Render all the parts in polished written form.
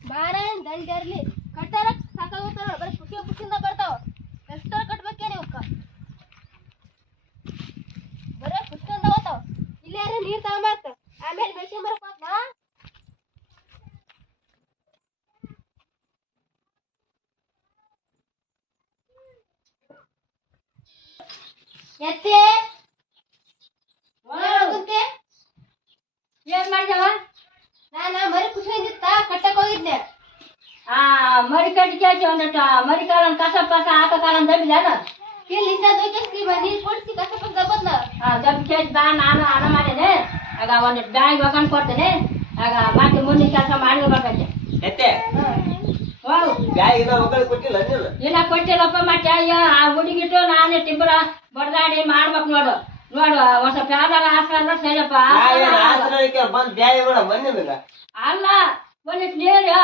ಬಾರ ದಂಡರ್ಲಿ ಕಟ್ಟಾರ ಸಾಕಾಗೋತಾರ ಬರೀ ಪುಟ್ಟಿಂದ ಬರ್ತಾವ ಎಷ್ಟ ಕಟ್ಬೇಕೇನೆ ಇವಕ್ಕ ಬರೀ ಪುಟ್ಟಿಂದ ಹೋತಾವ ಇಲ್ಲಿ ಯಾರ ನೀರ್ ತಗೊಂಬರ್ತ ಆಮೇಲೆ ಬೆಳ್ಸಿ ಬರಕ್ ನಾ ಎತ್ತೆ ಏನ್ ಮಾಡ್ದವ ನಾನ ಮರಿ ಖುಷಿಯಿಂದ ಕಟ್ಟಕ್ ಹೋಗಿದ್ದೆ ಮರಿ ಕಟ್ಟಿ ಒಂದಟ ಮರಿ ಕಾಲನ್ ಕಸ ಪಸ ಆಕ ಕಾಲನ್ ದಬ್ಬಿದಾನ ಇಲ್ಲಿ ನೀರ್ ಕೊಡ್ಸಿ ಕಸ ಪಸ ದಬ್ಬದ್ನ ದಬ್ಬಿ ಕೇಳಿ ಬಾ ನಾನು ಹಣ ಮಾಡೇನೆ ಆಗ ಒಂದಿಟ್ಟು ಬ್ಯಾಗ್ ಒಗ್ಗಂಡ್ ಕೊಡ್ತೇನೆ ಆಗ ಮತ್ತೆ ಮುಂದಿನ ಕೆಲಸ ಮಾಡ್ಕೋಬೇಕಂತೆ ಎತ್ತೆ ಇನ್ನ ಕೊಟ್ಟಿಲ್ಲಪ್ಪ ಮತ್ತೆ ಆ ಹುಡುಗಿಟ್ಟು ನಾನೇ ಟಿಬ್ಬರ ಬಡ್ದಾಡಿ ಮಾಡ್ಬೇಕು ನೋಡು ನೋಡು ಒಂದ್ ಸ್ವಲ್ಪ ಯಾವ್ದಾರ ಹಾಸ್ಟೆಲ್ ಸರಿಯಪ್ಪ ಅಲ್ಲ ಒಂದಿಷ್ಟು ನೀರು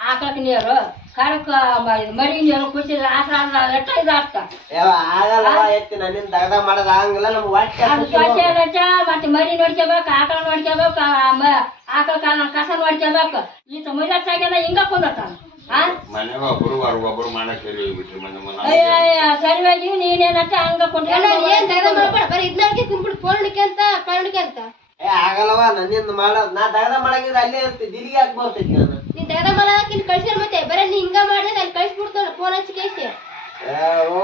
ಹಾಕಕ್ ನೀರು ಕರಕ ಮರಿ ನೀರು ಕುಸಿದ್ರೆ ಆಸರ ಎಟ್ಟ ಇದಾಗ್ತ ಮತ್ತೆ ಮರಿ ನೋಡ್ಕೋಬೇಕು ಆಕಳ ನೋಡ್ಕೋಬೇಕು ಆಕಳ ಕಾಲ ಕಸ ನೋಡ್ಕೋಬೇಕು ಈತ ಮುಜಾಗ್ಯಾನ ಹಿಂಗ ಕುಂದರ್ತಾನ ಸರಿಯಾಗಿ ನೀನೇನಂತ ಹಂಗ ಆಗಲ್ಲವ ನನ್ನಿಂದ ಮಾಡೋದ್ ನಾ ದಗದ ಮಾಡಂಗಿದ್ರೆ ಅಲ್ಲೇ ಇರ್ತಿ ದಿಲಿಗೆ ಹಾಕಿ ಬರ್ತೈತಿ ನಾನು ನೀನ್ ದಗದ ಮಾಡಕ್ಕೆ ಕಳ್ಸಿರ್ ಮತ್ತೆ ಬರೀ ನೀ ಹಿಂಗ ಮಾಡಿದ್ರೆ ಅಲ್ಲಿ ಕಳ್ಸಿಬಿಡ್ತಾವ ಫೋನ್ ಹಚ್ಚಿ ಕೇಸಿ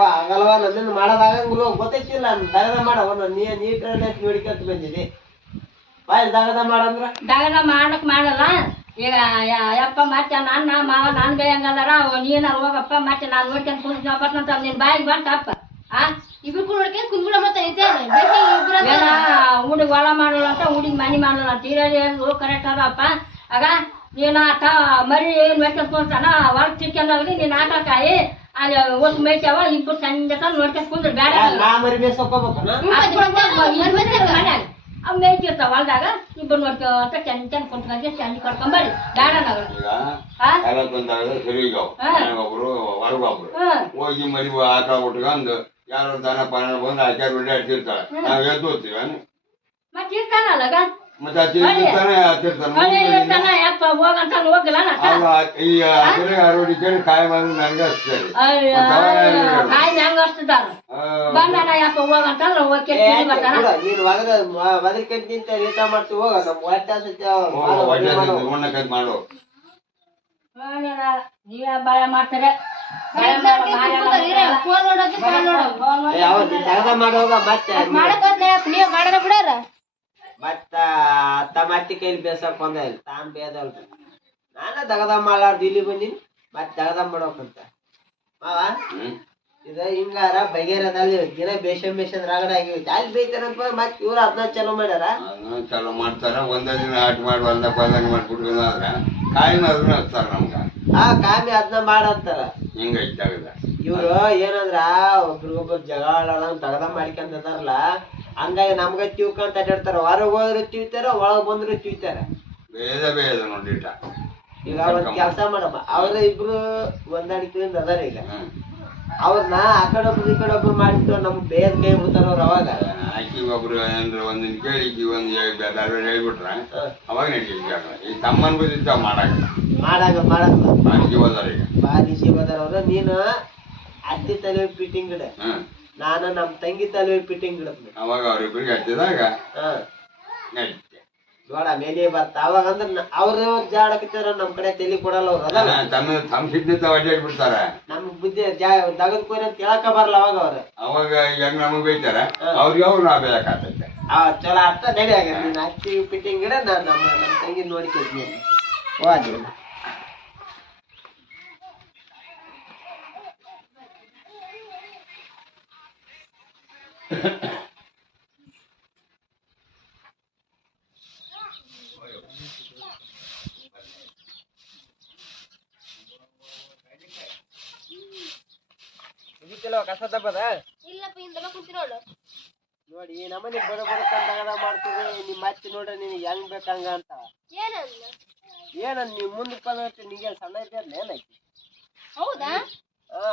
ಆಗಲ್ವಾ ನನ್ನಿಂದ ಮಾಡೋದ್ ಆಗಂಗಿಲ್ಲ ಗೊತ್ತೈತಿಲ್ಲ ದಗದ ಮಾಡವ ನೀಟ್ ನೋಡಿಕಂತ ಬಂದಿದೆ ಬಾಯ್ ದಗದ ಮಾಡಂದ್ರ ದಗದ ಮಾಡಕ್ ಮಾಡಲ್ಲ ಈಗ ಯಪ್ಪ ಮತ್ತೆ ನನ್ನ ಮಾವ ನಾನ್ ಬೇಯಂಗದಾರ ನೀನ ಹೋಗಪ್ಪ ಮತ್ತೆ ನಾನ್ ನೋಡ್ಕೊಂಡ್ ಕುಂತ ನಿನ್ ಬಾಯಿಗೆ ಬಂತಪ್ಪ ಇಬ್ರು ನೋಡ್ಕೊಂಡ್ ಕುಂದ್ಬಿಡ ಮತ್ತೆ ಹುಡುಗ ಹೊಲ ಮಾಡಲ್ಲ ಅಂತ ಹುಡುಗಿ ಮನಿ ಮಾಡಲ್ಲ ಅಂತ ಇರೋದು ಕರೆಕ್ಟ್ ಅದಪ್ಪ ಆಗ ನೀನ್ ಮರಿ ನೋಡ್ಕೊಂಡ್ ಕುಂತಾನ ಹೊರಗ್ ತಿರ್ಕೊಂಡಲ್ರಿ ನೀನ್ ಹಾಕಕಾಯಿ ಅಲ್ಲಿ ಒಟ್ಟು ಮೇಯ್ತಾವ ಇಬ್ರು ಸಂಜೆ ನೋಡ್ಕೊಂಡ್ ಕುಂದ್ರ ಬೇಡ ಅವ್ ಮೇಯ್ತಿರ್ತಾವ ಹೊಲ್ದಾಗ ಇಬ್ಬರು ನೋಡ್ಕೊಂತ ಚೆಂದ ಕುಂತ್ಕೊಂಡ್ರೆ ಚೆಂದ ಕರ್ಕೊಂಬರಿ ಬೇಡ ಹೋಗಿ ಮರಿ ಆಕಳ ಉಟ್ಕೊಂಡು ಯಾರು ದನ ಪಾನ ಬಂದು ಆಚಾರ ಅಡ್ಸಿರ್ತಾಳೆ ನಾವ್ ಎದ್ದು ಹೋಗ್ತೀವಿ ಮತ್ತೆ ಇರ್ತಾನಲ್ಲ ಯಪ್ಪ ಹೋಗಂತ ಹೋಗಲ್ಲ ಈ ಅರೋಡಿ ಕೇಳಿ ಕಾಯಿ ಬಂದು ನನಗೆ ಹಚ್ತಾರೆ ಕಾಯಿ ಹೆಂಗ ಹಚ್ತಿದಾರ ಬಂದಾನ ಯಪ್ಪ ಹೋಗಂತ ಮಾಡು ನೀವೇ ಬಾಳ ಮಾಡ್ತಾರೆ ನೀವ್ ಮಾಡಾರ ಬಿಡಾರ ಮತ್ತ ಅತ್ತಿ ಕೈಲಿ ಬೇಸಕ್ ಬಂದ ತಾನ್ ಬೇದಲ್ರಿ ನಾನ ದಗದ ಮಾಡ್ಲಾರ್ದು ಇಲ್ಲಿ ಬಂದಿನಿ ಮತ್ ದಗದ ಮಾಡೋಕಂತ ಮಾವ ಇದ ಹಿಂಗಾರ ಬಗೆರದಲ್ಲಿ ದಿನ ಬೇಷನ್ ರಾಗಡ ಆಗಿತ್ತು ಅಲ್ಲಿ ಬೇಯ್ತಾರಪ್ಪ ಮತ್ ಇವ್ರು ಅದನ್ನ ಚಲೋ ಮಾಡ್ಯಾರ ಚಲೋ ಮಾಡ್ತಾರ ಒಂದೇ ದಿನ ಆಟ ಮಾಡಿ ಒಂದ ಪದಂಗ ಮಾಡ್ಬಿಟ್ಟು ಆದ್ರ ಕಾಯಿನ ಅದನ್ನ ಹಚ್ತಾರ ನಮ್ಗ ಕಾಮಿ ಅದನ್ನ ಮಾಡಂತಾರ ಹಿಂಗ ಇದ್ದಾಗದ ಇವ್ರು ಏನಂದ್ರ ಒಬ್ರಿಗೊಬ್ರು ಜಗಳ ಆಡೋದಂಗ ದಗದ ಮಾಡ್ಕೊಂತಾರಲ್ಲ ಹಂಗಾಗಿ ನಮ್ಗ ತಿವ್ಕಂತ ಅಡ್ಡಾಡ್ತಾರ ಹೊರಗ್ ಹೋದ್ರು ತಿವ್ತಾರ ಒಳಗ್ ಬಂದ್ರು ತಿವ್ತಾರ ಬೇದ ನೋಡಿಟ ಈಗ ಒಂದ್ ಕೆಲ್ಸ ಮಾಡಮ್ಮ ಅವ್ರ ಇಬ್ರು ಹೊಂದಾಣಿಕೆಯಿಂದ ಅದಾರ ಈಗ ಅವ್ರನ್ನ ಆ ಕಡೆ ಒಬ್ರು ಈ ಕಡೆ ಒಬ್ರು ಮಾಡಿಟ್ಟು ನಮ್ಗ್ ಬೇದ್ ಕೈ ಬಿಡ್ತಾರ ಅವ್ರ ಅವಾಗ ಆಕಿ ಒಬ್ರು ಅಂದ್ರೆ ಒಂದಿನ ಕೇಳಿ ಒಂದ್ ಹೇಳ್ಬಿಟ್ರ ಅವಾಗ ನಡೀತಾರೆ ಈ ತಮ್ಮನ್ ಬುದ್ಧಿರ್ತಾವ ಮಾಡಾಕ ಬಾಲಿಗೆ ಹೋದಾರ ಈಗ ಬಾಲಿಸಿ ಹೋದಾರ ಅವ್ರ ನೀನು ಅತ್ತಿ ತಲೆ ಫಿಟ್ಟಿಂಗ್ ಇಡ ನಾನು ನಮ್ ತಂಗಿ ತಲೆ ಫಿಟ್ಟಿಂಗ್ ಇಡತ್ನಿ ಅವಾಗ ಅವ್ರಿಬ್ರಿಗೆ ಹಚ್ಚಿದಾಗ ನಡೀತೆ ನೋಡ ಮೇಲೆ ಬರ್ತ ಅವಾಗ ಅಂದ್ರ ಅವ್ರ ಜಾಡಕತ್ತಾರ ನಮ್ ಕಡೆ ತಲೆ ಕೊಡಲ್ಲ ಅವ್ರ ತಮ್ಮ ಸಿದ್ಧತೆ ಅಡ್ಡಾಡ್ಬಿಡ್ತಾರ ನಮ್ ಬುದ್ಧಿ ದಗದ ಕೋರಿ ಅಂತ ಹೇಳಕ ಬರಲ್ಲ ಅವಾಗ ಹೆಂಗ್ ನಮಗ್ ಬೈತಾರ ಅವ್ರಿಗೆ ಅವ್ರು ನಾ ಬೇಕತ್ತೈತೆ ಚಲೋ ಅರ್ಥ ನಡಿ ಆಗ ನೀನ್ ಅತ್ತಿ ಫಿಟ್ಟಿಂಗ್ ಇಡ ನಾನ್ ನಮ್ಮ ತಂಗಿ ನೋಡ್ಕೊತೀನಿ ಹೋದ್ರಿ ಕಸ ದಬ್ಬದ ಇಲ್ಲಪ್ಪ ಇಂದಲ್ಲ ಕುಂತಿ ನೋಡು ನೋಡಿ ಈ ನಮ್ಮನೆ ಬಡಬಡಕಂದ ಮಾಡ್ತೀವಿ ನಿಮ್ ಅತ್ತಿ ನೋಡ್ರಿ ನಿನಗೆ ಹೆಂಗ್ ಬೇಕಂಗ ಅಂತ ಏನನ್ ನೀವ್ ಮುಂದಕ್ಕೆ ಬಂದ್ರೆ ನಿಂಗೆ ಸಣ್ಣ ಇದ್ದ ಏನೈತಿ ಹೌದಾ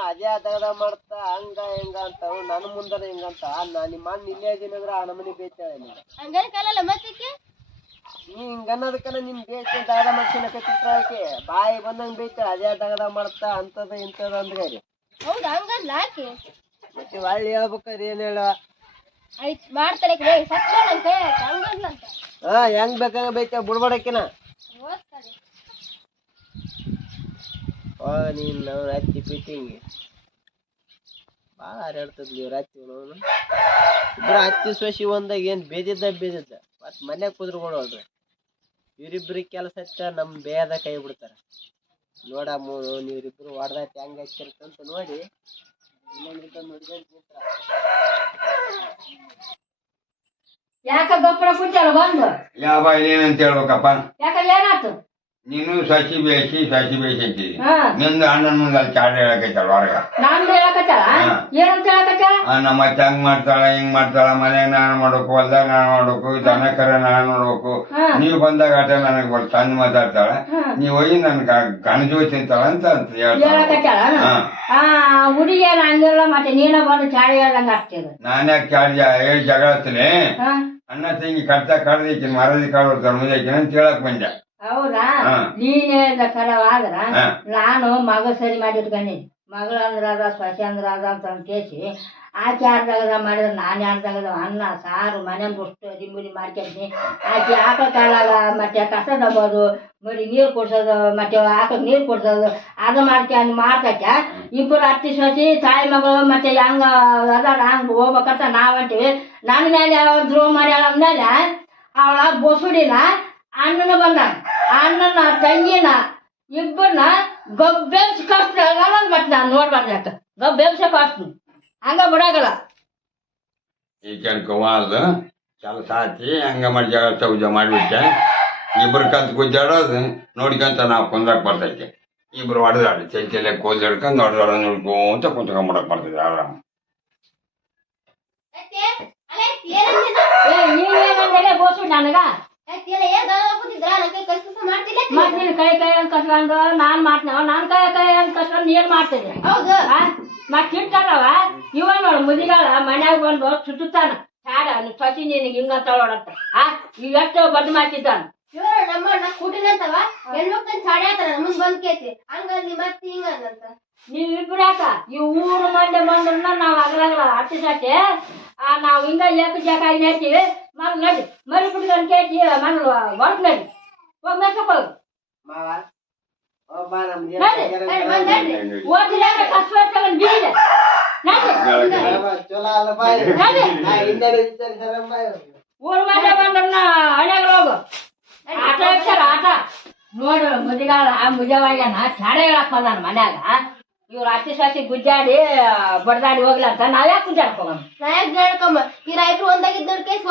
ಅದೇ ದಗದ ಮಾಡ್ತಾ ಹಂಗ ಹೆಂಗ ಅಂತ ನನ್ ಮುಂದರ ಹಿಂಗಂತ ನಿಮ್ಮ ಅಣ್ಣ ಇಲ್ಲೇ ಇದೀನಂದ್ರ ಆ ನಮ್ಮನೆ ಬೇಯ್ತಾಳೆ ಹಂಗಾರೆ ಕಲಲ್ಲ ಮತ್ತೆ ನೀ ಹಿಂಗ ಅನ್ನೋದಕ್ಕನ ನಿಮ್ ಬೇಯ್ತ ದಗದ ಮಾಡ್ಕೊಳಕತ್ತಿರ್ತಾಳಕ್ಕೆ ಬಾಯಿ ಬಂದಂಗ್ ಬೇಯ್ತಾಳ ಅದೇ ದಗದ ಮಾಡ್ತಾ ಅಂತದ ಇಂತದ ಅಂದ್ರಿ ಹೌದಾ ಹಂಗಲ್ಲ ಆಕೆ ಮತ್ತೆ ಒಳ್ಳೆ ಹೇಳ್ಬೇಕಾದ್ರೆ ಏನ್ ಹೇಳ ಆಯ್ತು ಮಾಡ್ತಾಳೆ ಸತ್ತ ನನ್ ಕೈ ಹಂಗಲ್ಲ ಅಂತ ಹಾ ಹೆಂಗ್ ಬೇಕಾಗ ಬೇಯ್ತಾವ ಬಿಡ್ಬೇಡಕ್ಕಿನ ಓದ್ತಾಳೆ ನೀನ್ ನಾವು ಹತ್ತಿ ಪಿಟ್ಟಿಂಗ್ ಭಾಳ ಹಾರಾಡ್ತದ್ಲಿ ಇವ್ರ ಹತ್ತಿ ನಾವು ಇಬ್ಬರ ಹತ್ತಿ ಸೊಸಿ ಒಂದಾಗ ಏನ್ ಬೇದಿದ್ದ ಮತ್ ಮನ್ಯಾಗ ಕುದ್ರಗೊಳಲ್ರಿ ಇವ್ರಿಬ್ರಿಗೆ ಕೆಲಸ ಹಚ್ಚ ನಮ್ ಬೇಯದ ಕೈ ಬಿಡ್ತಾರ ನೋಡಮ್ಮ ನೀವ್ರಿಬ್ರು ಹೊಡ್ದಾಯ್ತು ಹೆಂಗ್ ಹಚ್ಚಿರ್ತಂತ ನೋಡಿ ಯಾಕ ಗೊಬ್ಬರ ಕುಂತಲ್ಲ ಬಂದು ಯಾವ ಏನಂತ ಹೇಳ್ಬೇಕಪ್ಪ ಯಾಕ ಏನಾಯ್ತು ನೀನು ಸಸಿ ಬೇಯಿಸಿ ಅಂತಿದ್ದಿ ಹಾ ನಿಂದ ಅಣ್ಣನ ಮುಂದೆ ಅಲ್ಲಿ ಚಾಡ ಹೇಳಕೈತಲ್ಲ ಹೊರಗ ನಂದು ಹೇಳಕತ್ತಾಳ ಏನಂತ ಹೇಳಕತ್ತಾಳ ನಮ್ಮ ಅತ್ತೆ ಹಂಗ್ ಮಾಡ್ತಾಳ ಹಿಂಗ್ ಮಾಡ್ತಾಳ ಮನ್ಯಾಗ ನಾನು ಮಾಡ್ಬೇಕು ಹೊಲ್ದಾಗ ನಾನು ಮಾಡ್ಬೇಕು ದನ ಕರ ನಾನು ನೋಡ್ಬೇಕು ನೀವ್ ಬಂದಾಗ ಆಟ ನನಗ್ ಬರ್ ತಂದ್ ಮಾತಾಡ್ತಾಳ ನೀವ್ ಹೋಗಿ ನನ್ ಕಣಜು ತಿಂತಾಳ ಅಂತ ಹೇಳಕತ್ತಾಳ ಹುಡುಗಿಯರ ಹಂಗಿಲ್ಲ ಮತ್ತೆ ನೀನ ಬಂದು ಚಾಡಿ ಹೇಳ್ದಂಗ ಆಗ್ತದ ನಾನ್ಯಾಕೆ ಚಾಡಿ ಹೇಳಿ ಜಗಳ ಹತ್ತೀನಿ ಅಣ್ಣ ತಂಗಿ ಕಡ್ದಿಕ್ಕಿ ಮರದಿ ಕಾಳು ಮುಂದಕ್ಕೆ ಅಂತ ಹೇಳಕ್ ಬಂದೆ ಹೌದಾ ನೀನೇ ಕರವಾದ್ರ ನಾನು ಮಗ ಸರಿ ಮಾಡಿಟ್ಕೊಂಡಿ ಮಗಳ ಅಂದ್ರ ಅದ ಸೊಸೆ ಅಂದ್ರ ಅದ ಅಂತ ಕೇಸಿ ಆಕೆ ಯಾರ್ದಾಗದ ಮಾಡಿದ್ರೆ ನಾನು ಯಾರ್ದಾಗದ ಅನ್ನ ಸಾರು ಮನೆ ಬುಷ್ಟು ದಿಂಬುಡಿ ಮಾಡ್ಕೊಂಡಿ ಆಕೆ ಆಕಳ ಕಾಲಾಗ ಮತ್ತೆ ಕಸ ದಬ್ಬೋದು ಮರಿ ನೀರು ಕೊಡ್ಸೋದು ಮತ್ತೆ ಆಕಳ ನೀರು ಕೊಡ್ಸೋದು ಅದು ಮಾಡ್ಕೊಂಡು ಮಾಡ್ತಕ್ಕ ಇಬ್ಬರು ಅತ್ತಿ ಸೊಸಿ ತಾಯಿ ಮಗಳು ಮತ್ತೆ ಹೆಂಗ ಅದಾರ ಹಂಗ ಹೋಗ್ಬೇಕಂತ ನಾವಂತೀವಿ ನನ್ನ ಮೇಲೆ ಅವ್ರ ದ್ರೋಹ ಮಾಡ್ಯಾಳ ಅಂದ್ಮೇಲೆ ಅವಳ ಬೊಸುಡಿನ ಅಣ್ಣನ ಬಂದ ಅಣ್ಣನ ತಂಗಿನ ಇಬ್ಬರನ್ನ ಗಬ್ಬೆಬ್ಸಿ ಕಳಿಸ್ತಾಳ ಮತ್ ನಾನು ನೋಡ್ಬಾರ್ದು ಯಾಕ ಗಬ್ಬೆಬ್ಸ ಕಳಿಸ್ತೀನಿ ಹಂಗ ಬಿಡಾಗಲ್ಲ ಈ ಕೆಲ್ಕವಾದ ಕೆಲಸ ಹಾಕಿ ಹಂಗ ಮಾಡಿ ಜಗಳ ಚೌಜ ಮಾಡ್ಬಿಟ್ಟೆ ಇಬ್ರು ಕಲ್ತ್ ಗುಜ್ಜಾಡೋದು ನೋಡ್ಕೊಂತ ನಾವು ಕುಂದ್ರಕ್ ಬರ್ತೈತೆ ಇಬ್ರು ಹೊಡೆದಾಡಿ ಚೆಂಚಲೆ ಕೋಲ್ ಹಿಡ್ಕೊಂಡು ಹೊಡೆದಾಡ ನೋಡ್ಕೊಂತ ಕುಂತ್ಕೊಂಡ್ಬಿಡಕ್ ಬರ್ತದೆ ಆರಾಮ್ ನೀವೇನಂದ್ರೆ ಬೋಸು ನನಗ ಮಾಡ್ತಿಲ್ಲ ಮತ್ ನೀನ್ ಕೈ ಅಂತ ಕಸ್ಕೊಂಡು ನಾನ್ ಮಾಡ್ತೇವ ನಾನ್ ಕೈ ಅಂತ ಕಸ್ಕೊಂಡು ನೀನ್ ಮಾಡ್ತಿದ್ದೆ ಹೌದು ಮತ್ ತಿಂತಾರವ ಇವ ನೋಡು ಮುದಿಗಾಲ ಮನ್ಯಾಗ ಬಂದು ಸುತ್ತಾನ ಚಾಡ ಸಸಿ ನಿನಗೆ ಹಿಂಗಂತ ನೋಡತ್ತ ಈಗ ಎಷ್ಟು ಬಡ್ಡು ಮಾಡ್ತಿದ್ದಾನ ಇವರು ನಮ್ಮ ಕೂಟಿನಂತವ ಹೆಣ್ಮಕ್ಳನ್ನ ಸಾಡಿ ಆತಾರ ಮುಂದ್ ಬಂದ್ ಕೇತಿ ಹಂಗಲ್ಲಿ ಮತ್ತೆ ಹಿಂಗಂತ ನೀವ್ ಇಬ್ರು ಯಾಕ ಈ ಊರು ಮಂದಿ ಬಂದ್ರನ್ನ ನಾವ್ ಅಗ್ಲಾಗಲ್ಲ ಹತ್ತಿ ಸಾಕಿ ನಾವ್ ಹಿಂಗ ಏಕ ಜಾಕಾಗಿ ಹೇಳ್ತೀವಿ ಮಗ ನಡಿ ಮರಿ ಬಿಡ್ಕೊಂಡು ಕೇಳ್ತಿ ಮನ ಹೊರಗ್ ನಡಿ ಹೋಗ್ ಮೆಸಕ್ ಹೋಗ್ ಓದಿಲ್ಲ ಕಷ್ಟ ತಗೊಂಡ್ ಬೀಳಿದೆ ಊರ್ ಮಂದಿ ಬಂದ್ರನ್ನ ಹಳ್ಯಾಗ ಹೋಗು ಆಟ ಇರ್ತಾರ ಆಟ ನೋಡು ಮುದಿಗಾಲ ಮುಜವಾಗ್ಯಾನ ಚಾಡೆ ಹೇಳಕ್ ಬಂದಾನ ಮನ್ಯಾಗ ಇವ್ರ ಅತ್ತಿ ಸಾಸಿ ಗುಜ್ಜಾಡಿ ಬಡ್ದಾಡಿ ಹೋಗ್ಲ ಅಂತ ನಾವ್ಯಾಕೆ ಗುಜ್ಜಾಡಕ್ ಹೋಗಮ್ಮ ನಾ ಯಾಕೆ ಜಾಡ್ಕೊಂಬ ಈ ರೈತರು ಒಂದಾಗಿದ್ದ ಕೇಸ್